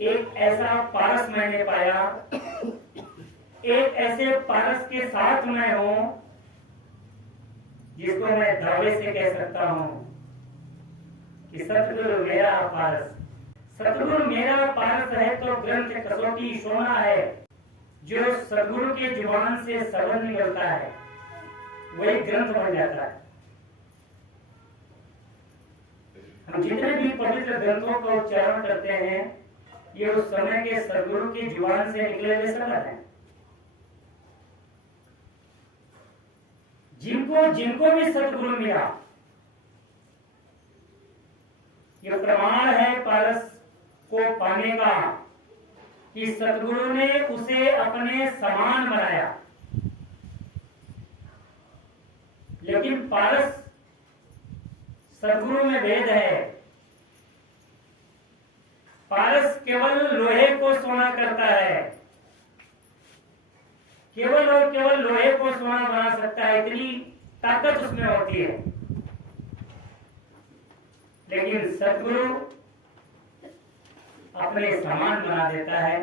एक ऐसा पारस मैंने पाया, एक ऐसे पारस के साथ मैं हूं जिसको मैं दावे से कह सकता हूं कि सतगुरु मेरा पारस। सतगुरु मेरा पारस है तो ग्रंथ कसौटी सोना है। जो सतगुरु के जुबान से शब्द निकलता है वही ग्रंथ बन जाता है। हम जितने भी पवित्र ग्रंथों का उच्चारण करते हैं ये उस समय के सतगुरु की जुबान से निकले हुए शब्द हैं। जिनको भी सतगुरु मिला, ये प्रमाण है पारस को पाने का कि सतगुरु ने उसे अपने समान बनाया। लेकिन पारस सतगुरु में भेद है। पारस केवल लोहे को सोना करता है, केवल और केवल लोहे को सोना बना सकता है, इतनी ताकत उसमें होती है। लेकिन सतगुरु अपने समान बना देता है।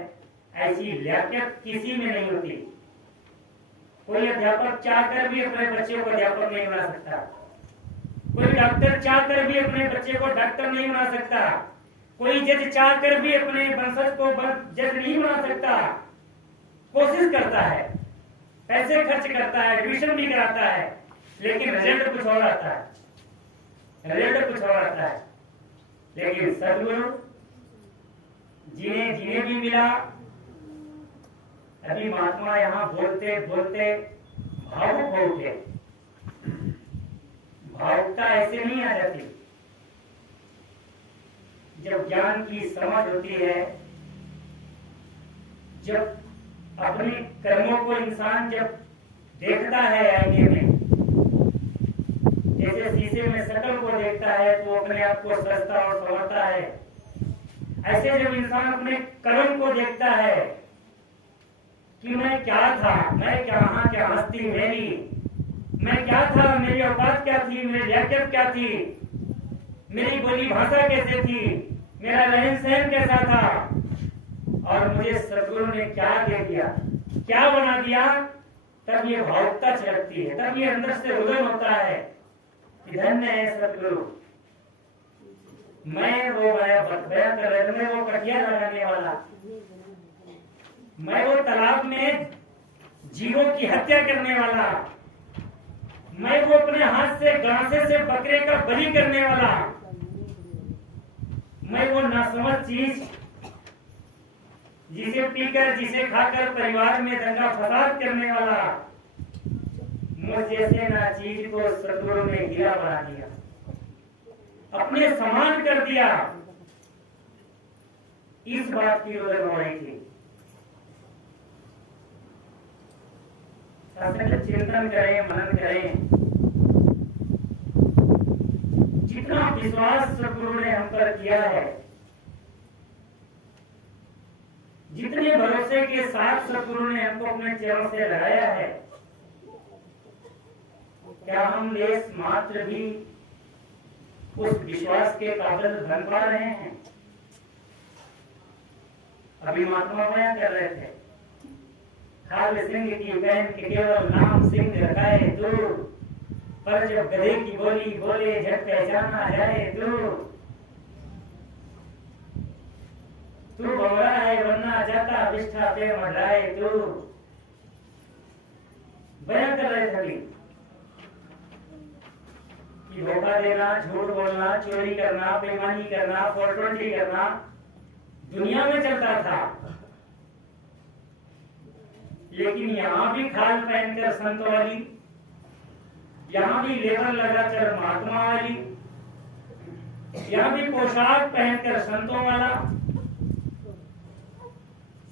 ऐसी लियाकत किसी में नहीं होती। कोई अध्यापक चाहकर भी अपने बच्चे को अध्यापक नहीं बना सकता। कोई डॉक्टर चाहकर भी अपने बच्चे को डॉक्टर नहीं बना सकता। कोई जज चाहकर भी अपने वंशज को जज नहीं बना सकता। कोशिश करता है, पैसे खर्च करता है, एडमिशन भी कराता है, लेकिन रिजल्ट कुछ और आता है। रिजल्ट कुछ और आता है। लेकिन सतगुरु जिन्हें भी मिला, अभी महात्मा यहाँ बोलते बोलते भावुक हो उठे। भावुकता ऐसे नहीं आ जाती। जब ज्ञान की समझ होती है, जब अपने कर्मों को इंसान जब देखता है आईने में, जैसे शीशे में शक्ल को देखता है तो अपने आप को सजता और संवरता है, ऐसे जब इंसान अपने कर्म को देखता है कि मैं क्या था, मैं क्या हस्ती मेरी, मैं क्या था, मेरी औकात क्या थी, मेरी लियाकत क्या थी, मेरी बोली भाषा कैसे थी, मेरा रहन सहन कैसा था, और मुझे सतगुरु ने क्या दे दिया, क्या बना दिया, तब ये भावुकता छलकती है। तब ये अंदर से रुदन होता है कि धन्य है सतगुरु। मैं वो बया कर, मैं वो कटिया लगाने वाला, मैं वो तालाब में जीवों की हत्या करने वाला, मैं वो अपने हाथ से गांसे से बकरे का बलि करने वाला, मैं वो नासमझ चीज जिसे पीकर जिसे खाकर परिवार में दंगा फसाद करने वाला, मुझ जैसे ना चीज को सतगुरु ने हीरा बना दिया, अपने समान कर दिया। इस बात की रुदन हो रही थी। चिंतन करें, मनन करें। जितना विश्वास सतगुरु ने हम पर किया है, जितने भरोसे के साथ सतगुरु ने हमको अपने चरणों से लगाया है, क्या हम लेस मात्र भी उस विश्वास के काबिल बन पा रहे हैं? अभी महात्मा बयान कर रहे थे, खाल सिंह की बहन के केवल नाम सिंह रखाए तू, पर जब गधे की बोली बोले झट पहचाना जाए तू बौरा है वरना जाता विष्ठा पे मढ़ाए तू। बयान कर रहे थे कि धोखा देना, झूठ बोलना, चोरी करना, बेईमानी करना, फोर्टोटी करना दुनिया में चलता था, लेकिन यहाँ भी खाल पहनकर संत वाली, यहाँ भी लेबर लगाकर महात्मा वाली, यहाँ भी पोशाक पहनकर संतों वाला,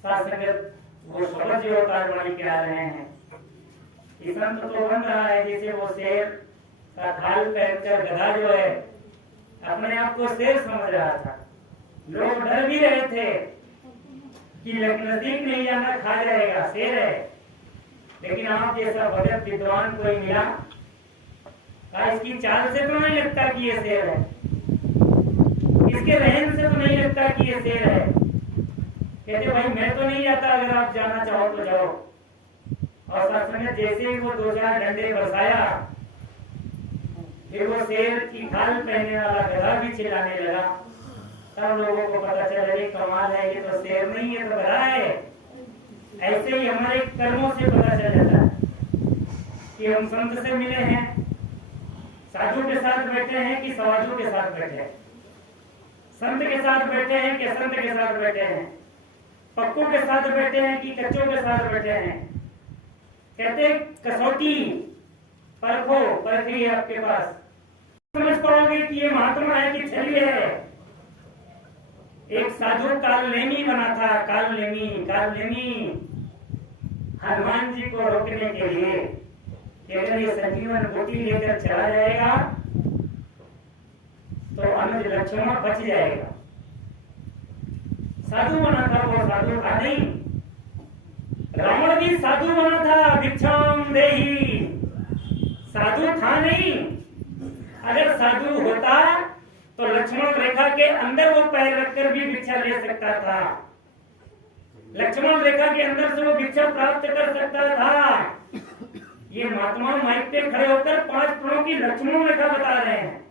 संगत वो शब्द जो कारवाई कह रहे हैं कि संत तो बन रहा है जैसे वो शेर का खाल पहनकर गधा जो है अपने आप को शेर समझ रहा था। लोग डर भी रहे थे कि नजदीक नहीं जाना, खा जाएगा, शेर है। लेकिन आप जैसा भगत विद्वान कोई मिला, इसकी चाल से तो नहीं लगता कि ये शेर है, इसके रहन से तो नहीं लगता कि ये शेर है, कहते भाई मैं तो नहीं जाता, अगर आप जाना चाहो तो जाओ। और सत्संग जैसे ही वो 2-4 डंडे बरसाया, फिर वो शेर की खाल पहनने वाला गधा भी चिल्लाने लगा। तब लोगों को पता चला ये कमाल है, ये तो शेर नहीं है तो गधा है। ऐसे ही हमारे कर्मों से पता चल जाता है कि हम संत से मिले हैं, साधु के साथ बैठे हैं कि साधु के साथ बैठे हैं, संत के साथ बैठे हैं कि संत के साथ बैठे हैं, पक्कों के साथ बैठे हैं कि कच्चों के साथ बैठे हैं। कहते कसौटी परखो, परखी है आपके पास, समझ पाओगे कि ये महात्मा है कि छली है। एक साधु कालनेमी बना था, कालनेमी हनुमान जी को रोकने के लिए कि अगर ये संजीवन बूटी लेकर चला जाएगा तो अनुज लक्ष्मण बच जाएगा। साधु बना था वो, साधु था नहीं। रावण भी साधु बना था, भिक्षाम देही, साधु था नहीं। अगर साधु होता तो लक्ष्मण रेखा के अंदर वो पैर रखकर भी भिक्षा ले सकता था, लक्ष्मण रेखा के अंदर से वो भिक्षा प्राप्त कर सकता था। ये महात्मा माइक पे खड़े होकर 5 प्रणों की लक्ष्मण रेखा बता रहे हैं।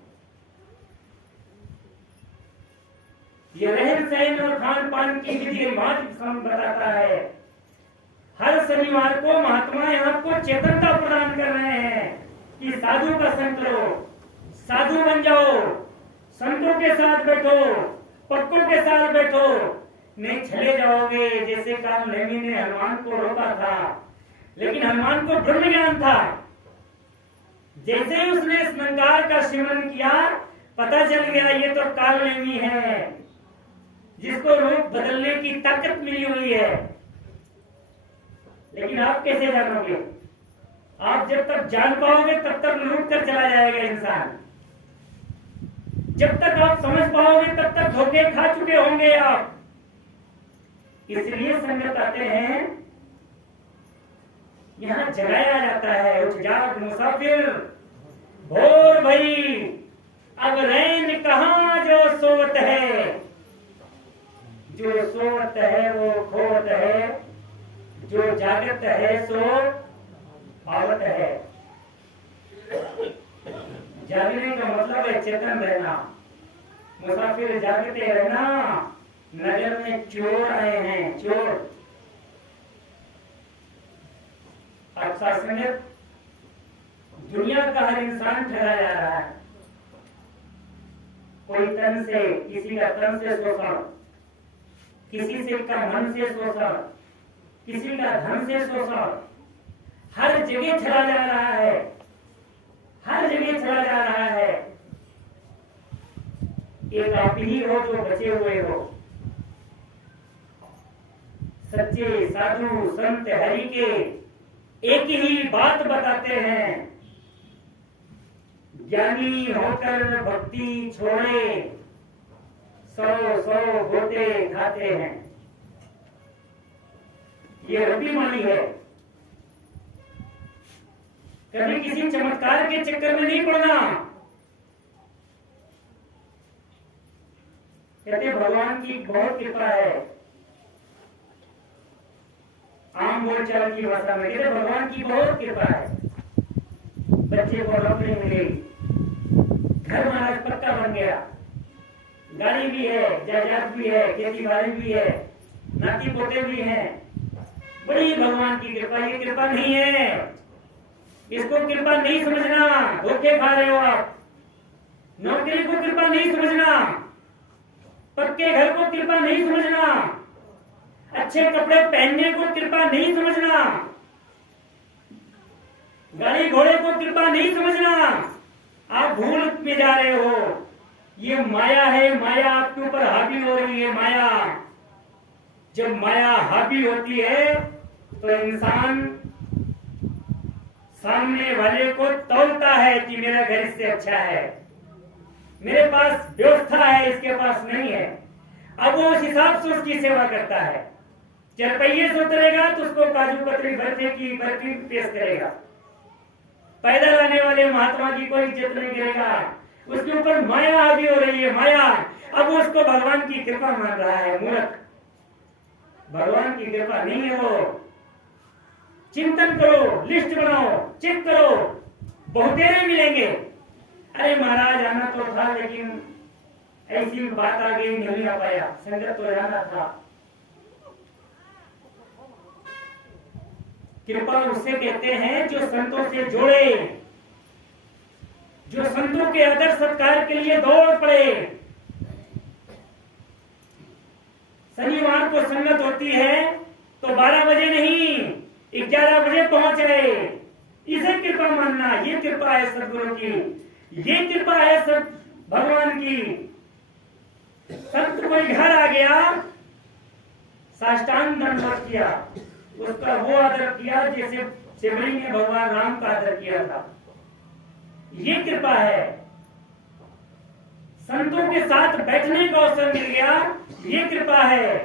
ये रहन सहन और खान पान की विधि बताता है। हर शनिवार को महात्मा यहाँ को चेतनता प्रदान कर रहे हैं कि साधु का संग करो, साधु बन जाओ, संतों के साथ बैठो, पक्कों के साथ बैठो, नहीं चले जाओगे। जैसे कालनेमी ने हनुमान को रोका था, लेकिन हनुमान को ब्रह्म ज्ञान था। जैसे ही उसने स्मंकार का सिमरन किया, पता चल गया ये तो कालनेमी है, जिसको रूप बदलने की ताकत मिली हुई है। लेकिन आप कैसे जानोगे? आप जब तक जान पाओगे तब तक लूट कर चला जाएगा इंसान। जब तक आप समझ पाओगे तब तक धोखे खा चुके होंगे आप। इसलिए संगत आते हैं, यहाँ जगाया जाता है, उठ जाग मुसाफिर भोर भई, अब रैन कहाँ जो सोवत है, जो सोवत है वो खोवत है, जो जागत है सो आवत है। जागने का मतलब है चेतन रहना, मुसाफिर जागते रहना। नगर में चोर आए हैं, चोर। अच्छा संगत, दुनिया का हर इंसान ठगा जा रहा है। कोई तन से, किसी का तन से शोषण, किसी से का मन से शोषण, किसी का धन से शोषण, हर जगह चला जा रहा है, हर जगह चला जा रहा है। एक आप ही हो जो बचे हुए हो, सच्चे साधु संत हरि के एक ही बात बताते हैं, ज्ञानी होकर भक्ति छोड़े 100 गोते खाते हैं। ये रबीमानी है। कभी किसी चमत्कार के चक्कर में नहीं पड़ना। कहते भगवान की बहुत कृपा है। आम बोलचाल की भाषा में कहते भगवान की बहुत कृपा है। बच्चे को नौकरी मिली, घर महाराज पक्का बन गया, गाड़ी भी है, जायदाद भी है, खेती बाड़ी भी है, नाती पोते भी हैं। बड़ी भगवान की कृपा। ये कृपा नहीं है, इसको कृपा नहीं समझना, धोखे खा रहे हो आप। नौकरी को कृपा नहीं समझना, पक्के घर को कृपा नहीं समझना, अच्छे कपड़े पहनने को कृपा नहीं समझना, गाड़ी घोड़े को कृपा नहीं समझना। आप भूल में जा रहे हो। ये माया है, माया आपके ऊपर हावी हो रही है। माया, जब माया हावी होती है तो इंसान सामने वाले को तौलता है कि मेरा घर इससे अच्छा है, मेरे पास व्यवस्था है, इसके पास नहीं है। अब वो उस हिसाब से उसकी सेवा करता है। 4 पहिए से उतरेगा तो उसको काजू कतरी बर्फी की बर्फी पेश करेगा। पैदल आने वाले महात्मा की कोई इज्जत नहीं करेगा। उसके ऊपर माया हावी हो रही है, माया। अब वो उसको भगवान की कृपा मान रहा है। मूर्ख, भगवान की कृपा नहीं है वो। चिंतन करो, लिस्ट बनाओ, चेक करो, बहुतेरे मिलेंगे। अरे महाराज आना तो था लेकिन ऐसी बात आ गई, नहीं आ पाया, संगत तो जाना था। कृपा उससे कहते हैं जो संतों से जोड़े, जो संतों के आदर सत्कार के लिए दौड़ पड़े। शनिवार को संगत होती है तो 12 बजे नहीं 11 बजे पहुंचे, इसे कृपा मानना। ये कृपा है सदगुरु की, ये कृपा है सब भगवान की। संत कोई घर आ गया, साष्टांग दंडवत किया, उसका वो आदर किया जैसे शिवरी ने भगवान राम का आदर किया था। ये कृपा है। संतों के साथ बैठने का अवसर मिल गया, ये कृपा है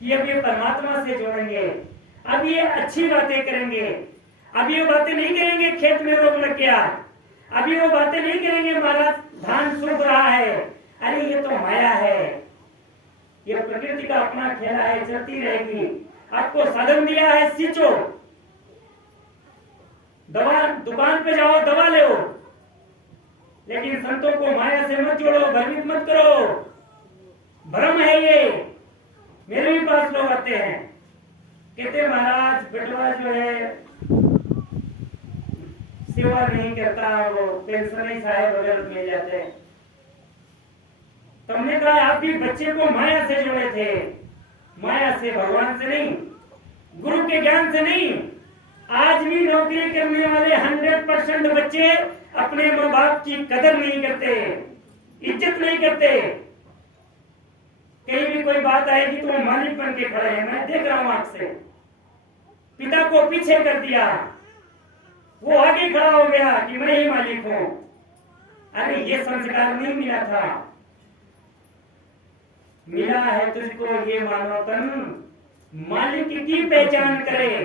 कि अब ये परमात्मा से जोड़ेंगे, अब ये अच्छी बातें करेंगे, अब ये बातें नहीं करेंगे खेत में रोग लग गया, अभी वो बातें नहीं करेंगे महाराज धान सूख रहा है, अरे ये तो माया है, ये प्रकृति का अपना खेला है, चलती रहेगी। आपको साधन दिया है, सींचो, दवा दुकान पे जाओ दवा ले, लेकिन संतों को माया से मत जोड़ो, भ्रमित मत करो, भ्रम है ये। मेरे भी पास लोग आते हैं, कहते महाराज बेटवा जो है सेवा नहीं करता, वो पेंशन साहब वगैरह मिल जाते हैं। तुमने कहा आप भी बच्चे को माया से जोड़े थे, माया से, भगवान से नहीं, गुरु के ज्ञान से नहीं। आज भी नौकरी करने वाले 100% बच्चे अपने माँ बाप की कदर नहीं करते, इज्जत नहीं करते। कहीं भी कोई बात आएगी तो वो मालिक बन के खड़े हैं, मैं देख रहा हूं आंख से। पिता को पीछे कर दिया, वो आगे खड़ा हो गया कि मैं ही मालिक हूं। अरे ये संस्कार नहीं मिला था, मिला है तुझको ये मानव तन मालिक की पहचान करे,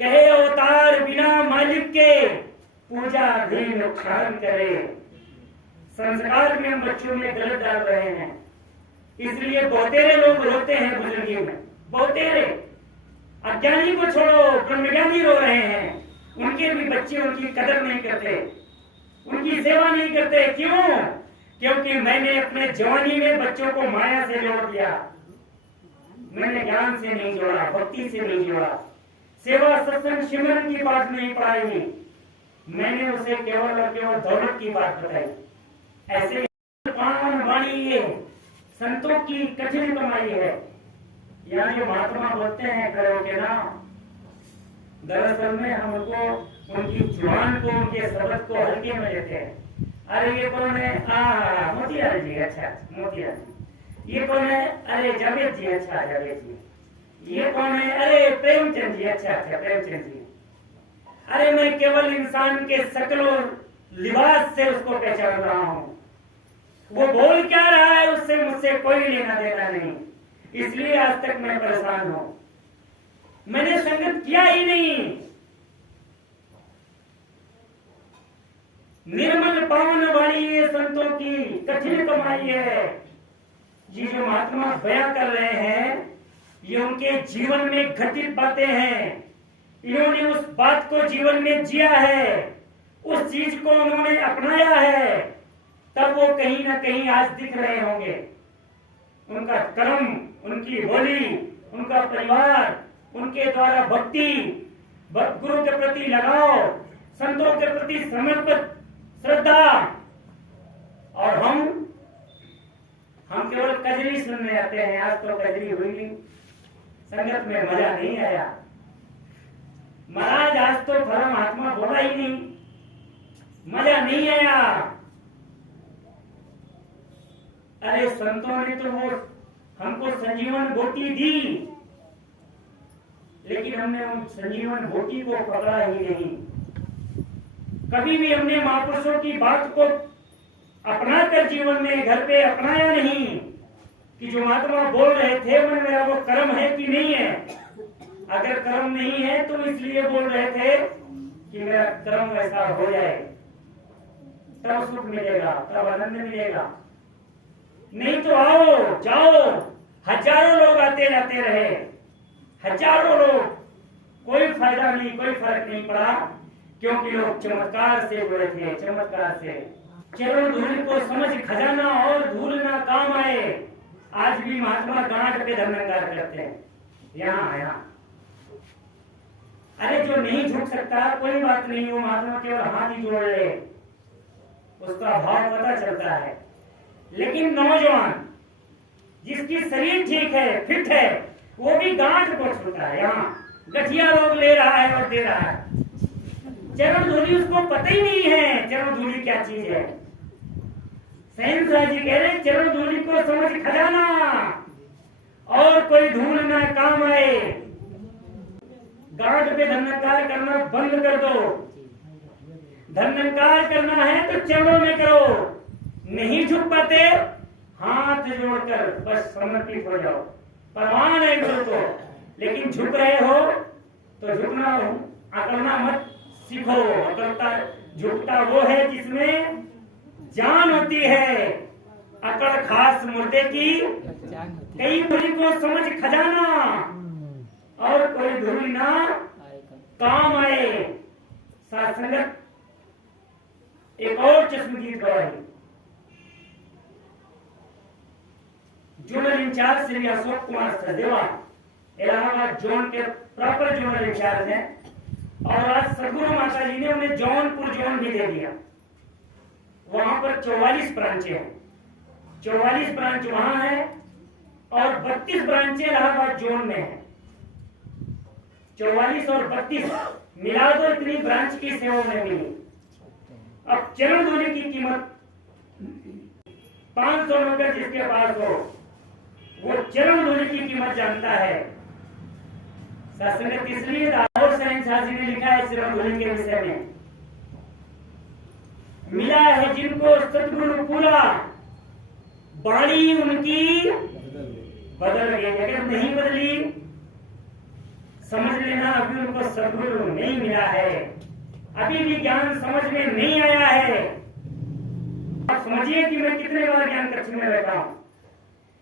कहे अवतार बिना मालिक के पूजा भी नुकसान करे। संस्कार में हम बच्चों में गलत डाल रहे हैं, इसलिए बहुतेरे लोग रोते हैं बुजुर्गी में, बहुतेरे। अज्ञानी को छोड़ो, ब्रह्मज्ञानी रो रहे हैं, उनके भी बच्चे उनकी कदर नहीं करते, उनकी सेवा नहीं करते। क्यों? क्योंकि मैंने अपने जवानी में बच्चों को माया से जोड़ दिया, मैंने ज्ञान से नहीं जोड़ा, भक्ति से नहीं जोड़ा, सेवा सत्संग सिमरन की बात नहीं पढ़ाई, मैंने उसे केवल और केवल दौलत की बात बताई। ऐसे पावन वाणी ये संतों की कठिन कमाई है। यहाँ जो महात्मा बोलते हैं करो के नाम, दरअसल में हमको उनकी जुबान को, उनके शब्द को हल्के में लेते हैं। अरे ये कौन है? मोतियार जी, अच्छा मोतियार जी। ये कौन है? अरे जावेद जी, अच्छा जावेद जी। ये कौन है? अरे प्रेमचंद जी, अच्छा अच्छा प्रेमचंद जी। अरे मैं केवल इंसान के शक्ल और लिबास से उसको पहचान रहा हूँ, वो बोल क्या रहा है उससे मुझसे कोई लेना देना नहीं, इसलिए आज तक मैं परेशान हूं, मैंने संगत किया ही नहीं। निर्मल पावन वाणी ये संतों की कठिन कमाई है। ये जो महात्मा बयां कर रहे हैं ये उनके जीवन में घटित बातें हैं, इन्होंने उस बात को जीवन में जिया है, उस चीज को उन्होंने अपनाया है, तब वो कहीं ना कहीं आज दिख रहे होंगे। उनका कर्म, उनकी बोली, उनका परिवार, उनके द्वारा भक्ति, गुरु के प्रति लगाव, संतों के प्रति समर्पित श्रद्धा। और हम केवल कजरी सुनने आते हैं। आज तो कजरी हुई नहीं, संगत में मजा नहीं आया। महाराज आज तो परमात्मा बोला ही नहीं, मजा नहीं आया। अरे संतों ने तो वो हमको संजीवन बोटी दी, लेकिन हमने उन संजीवन बोटी को पकड़ा ही नहीं। कभी भी हमने महापुरुषों की बात को अपना कर जीवन में घर पे अपनाया नहीं कि जो महात्मा बोल रहे थे मन मेरा वो कर्म है कि नहीं है। अगर कर्म नहीं है तो इसलिए बोल रहे थे कि मेरा कर्म ऐसा हो जाए, तब सुख मिलेगा, तब आनंद मिलेगा। नहीं तो आओ जाओ, हजारों लोग आते जाते रहे, हजारों लोग, कोई फायदा नहीं, कोई फर्क नहीं पड़ा, क्योंकि लोग चमत्कार से जुड़े थे, चमत्कार से। चरण धूल को समझ खजाना और धूल ना काम आए, आज भी महात्मा गांठ पे धर्मकार करते हैं। यहाँ अरे जो नहीं झुक सकता कोई बात नहीं, वो महात्मा केवल हाथ ही जोड़ ले, उसका भाव पता चलता है। लेकिन नौजवान जिसकी शरीर ठीक है, फिट है, वो भी गांठ को छूता है। यहाँ गठिया लोग ले रहा है और दे रहा है, चरण धूली उसको पता ही नहीं है चरण धूली क्या चीज है। सैनसा जी कह रहे चरण धूली को समझ खजाना और कोई धूल ना काम आए। गांठ पे धन्यकार करना बंद कर दो। धन्यकार करना है तो चरणों में करो, नहीं झुक पाते हाथ जोड़कर बस समर्पित हो जाओ, परवान है गुरु को। लेकिन झुक रहे हो तो झुकना अकड़ना मत सीखो। अकड़ता झुकता वो है जिसमें जान होती है, अकड़ खास मुर्दे की कई धूली को समझ खजाना और कोई धूली ना काम आए। साथ संगत एक और चश्मदीद गवाही, zonal incharge Shri Ashok Kumar Sachdeva Allahabad zone के प्रॉपर जोनल इंचार्ज हैं, और आज सदगुरु माता जी ने उन्हें जौनपुर जोन भी दे दिया। वहां पर 44 ब्रांचें हैं, 44 ब्रांच वहां है और 32 ब्रांचें इलाहाबाद जोन में है। 44 और 32 मिला दो, इतनी ब्रांच की सेवा में मिली। अब चरण धूली की कीमत 500 रुपए जिसके पास हो वो चरण धूली की कीमत जानता है। सत्संगत इसलिए दाऊद शहंशाह जी ने लिखा है चरण धूली के विषय में, मिला है जिनको सतगुरु पूरा, बाणी उनकी बदल गई। अगर नहीं बदली समझ लेना अभी उनको सतगुरु नहीं मिला है, अभी भी ज्ञान समझ में नहीं आया है। आप समझिए कि मैं कितने बार ज्ञान कक्ष में बैठा हूं,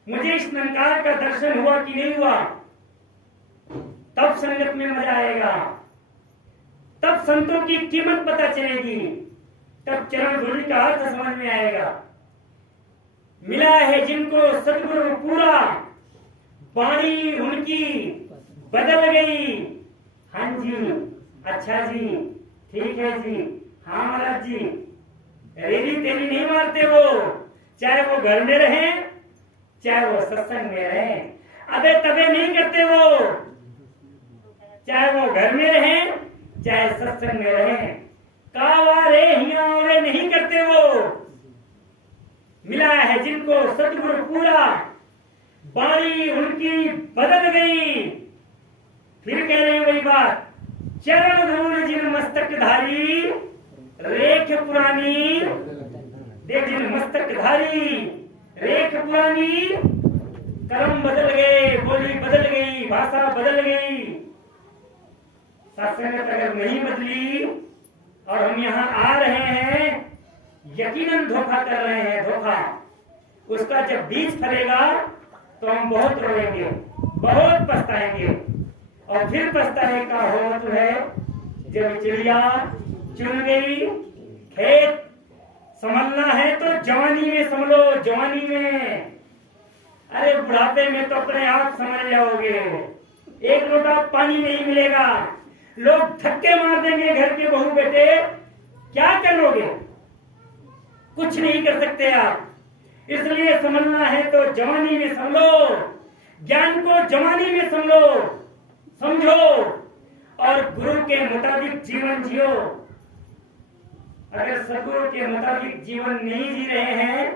मुझे इस निरंकार का दर्शन हुआ कि नहीं हुआ, तब संगत में मजा आएगा, तब संतों की कीमत पता चलेगी, तब चरण धूली का अर्थ समझ में आएगा। मिला है जिनको सतगुरु पूरा, बाणी उनकी बदल गई। हाँ जी, अच्छा जी, ठीक है जी, हाँ महाराज जी, रेली तेली नहीं मारते वो, चाहे वो घर में रहे चाहे वो सत्संग में रहे, अबे तबे नहीं करते वो, चाहे वो घर में रहे चाहे सत्संग में रहे, कावा रे हिया रे नहीं करते वो। मिला है जिनको सतगुरु पूरा, बाणी उनकी बदल गई। फिर कह रहे हैं वही बात, चरण धूल जिन मस्तक धारी, रेख पुरानी, देख जिन मस्तक धारी रेख पुरानी, कर्म बदल गए, बोली बदल गई, भाषा बदल गई। सत्संगत अगर नहीं बदली और हम यहाँ आ रहे हैं, यकीनन धोखा कर रहे हैं, धोखा। उसका जब बीज फलेगा तो हम बहुत रोएंगे, बहुत पछताएंगे, और फिर पछताने का होत है जब चिड़िया चुन गई। खेत संभलना है तो जवानी में संभलो, जवानी में। अरे बुढ़ापे में तो अपने आप समझ जाओगे, एक लोटा पानी नहीं मिलेगा, लोग धक्के मार देंगे घर के बहू बेटे, क्या करोगे, कुछ नहीं कर सकते आप। इसलिए समझना है तो जवानी में संभलो, ज्ञान को जवानी में संभलो, समझो और गुरु के मुताबिक जीवन जियो। अगर सदगुरु के मुताबिक जीवन नहीं जी रहे हैं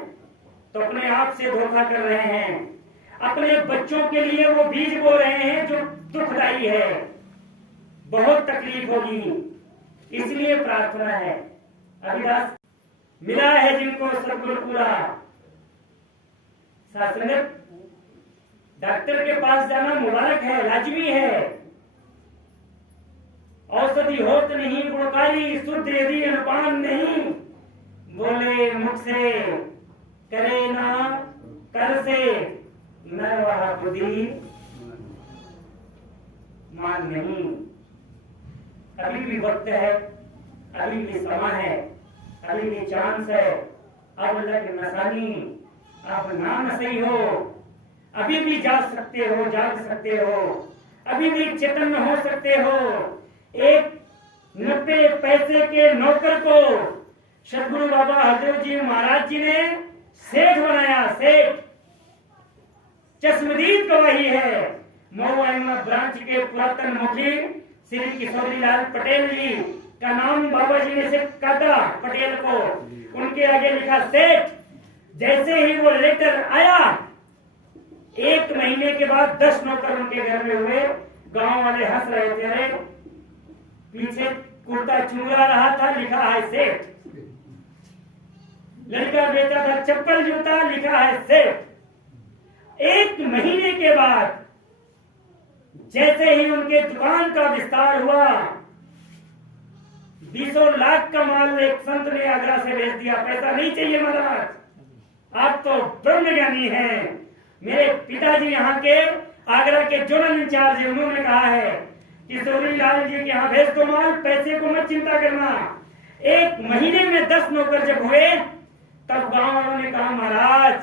तो अपने आप से धोखा कर रहे हैं, अपने बच्चों के लिए वो बीज बो रहे हैं जो दुखदायी है, बहुत तकलीफ होगी। इसलिए प्रार्थना है, अभिदास मिला है जिनको सदगुरु पूरा। शास्त्रगत डॉक्टर के पास जाना मुबारक है, लाजमी है। औषधि होत नहीं गुणकारी, शुद्ध यदि अनुपान नहीं, बोले मुख से करे ना कर से न वह बुद्धि। मान नहीं। अभी भी वक्त है, अभी भी समय है, अभी भी चांस है। अब लग नसानी, अब ना नसई हो, अभी भी जाग सकते हो, जाग सकते हो, अभी भी चेतन हो सकते हो। एक 90 पैसे के नौकर को सदगुरु बाबा हरदेव जी महाराज जी ने सेठ बनाया, सेठ। चश्मदीद गवाही है। मऊ ब्रांच के पुरातन मुखी श्री किशोरी लाल पटेल जी का नाम बाबा जी ने से काटा पटेल को, उनके आगे लिखा सेठ। जैसे ही वो लेटर आया, 1 महीने के बाद 10 नौकर उनके घर में हुए। गांव वाले हंस रहे थे, अरे पीछे कुर्ता चुरा रहा था, लिखा है सेठ। लड़का बेचा था चप्पल जूता, लिखा है सेठ। 1 महीने के बाद जैसे ही उनके दुकान का विस्तार हुआ, 20 लाख का माल एक संत ने आगरा से भेज दिया। पैसा नहीं चाहिए महाराज, आप तो ब्रह्म ज्ञानी हैं। मेरे पिताजी यहाँ के आगरा के जोनल इंचार्ज है, उन्होंने कहा है कि किशोरी लाल जी के यहाँ भेज दो माल, पैसे को मत चिंता करना। 1 महीने में 10 नौकर जब हुए, तब गांव वालों ने कहा महाराज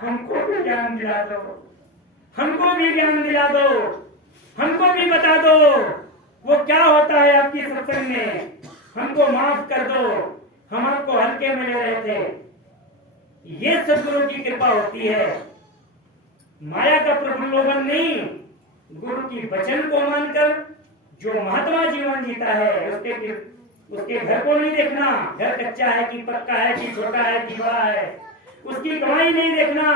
हमको भी ज्ञान दिला दो, हमको भी ज्ञान दिला दो, हमको भी बता दो वो क्या होता है आपकी सत्संग में, हमको माफ कर दो, हम आपको हल्के में ले रहे थे। ये सदगुरु की कृपा होती है, माया का प्रलोभन नहीं। गुरु की वचन को मानकर जो महात्मा जीवन जीता है, उसके घर को नहीं देखना, घर कच्चा है कि पक्का है कि छोटा है कि बड़ा है। उसकी कमाई नहीं देखना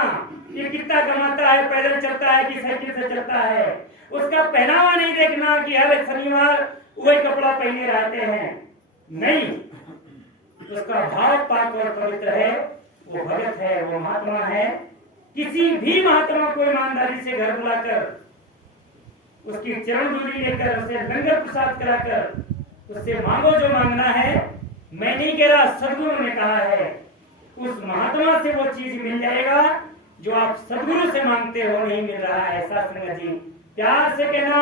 कि कितना कमाता है, पैदल चलता है कि साइकिल से चलता है। उसका पहनावा नहीं देखना कि हर शनिवार वही कपड़ा पहने रहते हैं, नहीं। उसका भाव पाक और पवित्र है, वो भगत है, वो महात्मा है। किसी भी महात्मा को ईमानदारी से घर बुलाकर, उसकी चरण धूलि लेकर, उसे लंगर प्रसाद कराकर उससे मांगो जो मांगना है। मैं नहीं कह रहा, सदगुरु ने कहा है। उस महात्मा से वो चीज मिल जाएगा जो आप सदगुरु से मांगते हो नहीं मिल रहा है। ऐसा संगत जी प्यार से कहना।